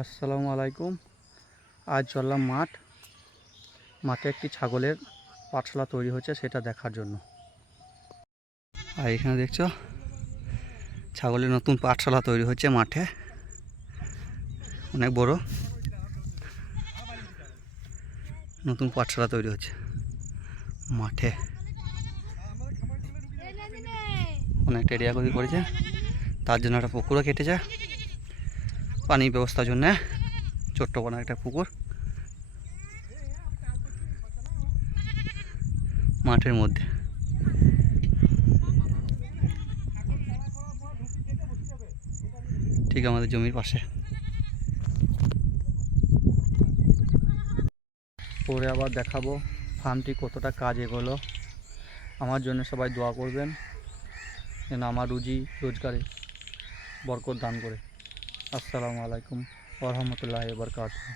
আসসালামু আলাইকুম। আজ চললাম মাঠে একটি ছাগলের পাঠশালা তৈরি হচ্ছে সেটা দেখার জন্য। আর এখানে দেখছো ছাগলের নতুন পাঠশালা তৈরি হচ্ছে মাঠে, অনেক বড় নতুন পাঠশালা তৈরি হচ্ছে মাঠে। অনেকটা এরিয়া করেছে, তার জন্য একটা পুকুরও কেটেছে পানি ব্যবস্থার জন্য, ছোট্ট কোনো একটা পুকুর মাঠের মধ্যে। ঠিক আমাদের জমির পাশে। পরে আবার দেখাবো ফার্মটি কতটা কাজ এগোলো। আমার জন্য সবাই দোয়া করবেন যেন আমার রুজি রোজগারে বরকত দান করে। আসসালামু আলাইকুম ওয়া রাহমাতুল্লাহি ওয়া বারাকাতুহু।